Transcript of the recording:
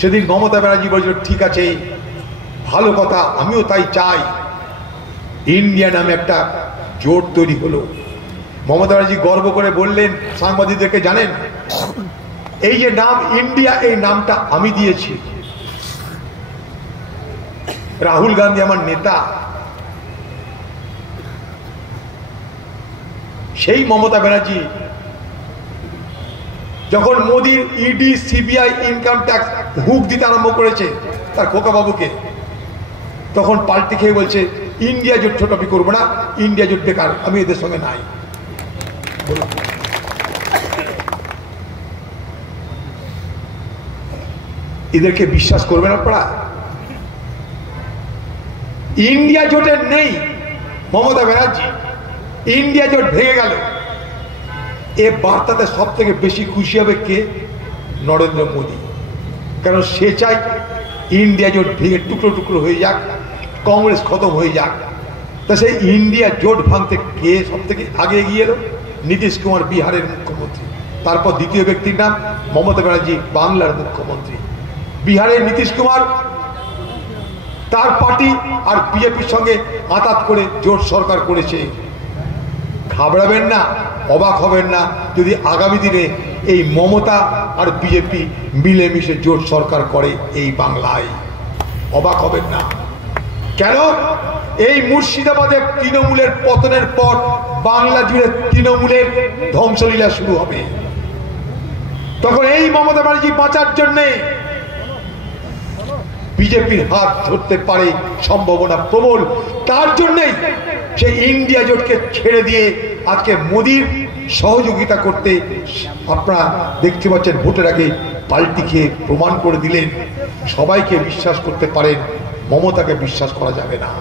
সেদিন মমতা ব্যানার্জি বলছিল ঠিক আছে, ভালো কথা, আমিও তাই চাই। ইন্ডিয়া নামে একটা জোট তৈরি হলো। মমতা ব্যানার্জি গর্ব করে বললেন সাংবাদিকদেরকে, জানেন এই যে নাম ইন্ডিয়া, এই নামটা আমি দিয়েছি। রাহুল গান্ধী আমার নেতা, সেই মমতা ব্যানার্জি যখন মোদির ED CBI income tax hook দিতে আরম্ভ করেছে তার খোকা বাবুকে, তখন পাল্টি খেয়ে বলছে ইন্ডিয়া জোট ছোটাপি করবো না, ইন্ডিয়া জোট বেকার, আমি এদের সঙ্গে নাই। এদেরকে বিশ্বাস করবেন আপনারা? ইন্ডিয়া জোটের নেই মমতা ব্যানার্জি, ইন্ডিয়া জোট ভেঙে গেল। এ বার্তাতে সব থেকে বেশি খুশি হবে কে? নরেন্দ্র মোদী। কারণ সে চাই ইন্ডিয়া জোট ভেঙে টুকরো টুকরো হয়ে যাক, কংগ্রেস খতম হয়ে যাক। তা সেই ইন্ডিয়া জোট ভাঙতে কে সব থেকে আগে এগিয়ে এলো? নীতিশ কুমার, বিহারের মুখ্যমন্ত্রী। তারপর দ্বিতীয় ব্যক্তির নাম মমতা ব্যানার্জি, বাংলার মুখ্যমন্ত্রী। বিহারের নীতিশ কুমার তার পার্টি আর বিজেপির সঙ্গে আঁতাত করে জোট সরকার করেছে। ঘাবড়াবেন না, অবাক হবেন না যদি আগামী দিনে এই মমতা আর বিজেপি মিলেমিশে জোট সরকার করে এই বাংলায়। অবাক হবেন না। কেন? এই মুর্শিদাবাদের তৃণমূলের পতনের পর বাংলা জুড়ে তৃণমূলের ধ্বংসলীলা শুরু হবে। তখন এই মমতা ব্যানার্জি বাঁচার জন্যে বিজেপির হাত ধরতে পারে, সম্ভাবনা প্রবল। তার জন্যই সে ইন্ডিয়া জোটকে ছেড়ে দিয়ে আজকে মোদির সহযোগিতা করতে, আপনারা দেখতে পাচ্ছেন ভোটের আগে পাল্টি খেয়ে প্রমাণ করে দিলেন। সবাইকে বিশ্বাস করতে পারেন, মমতাকে বিশ্বাস করা যাবে না।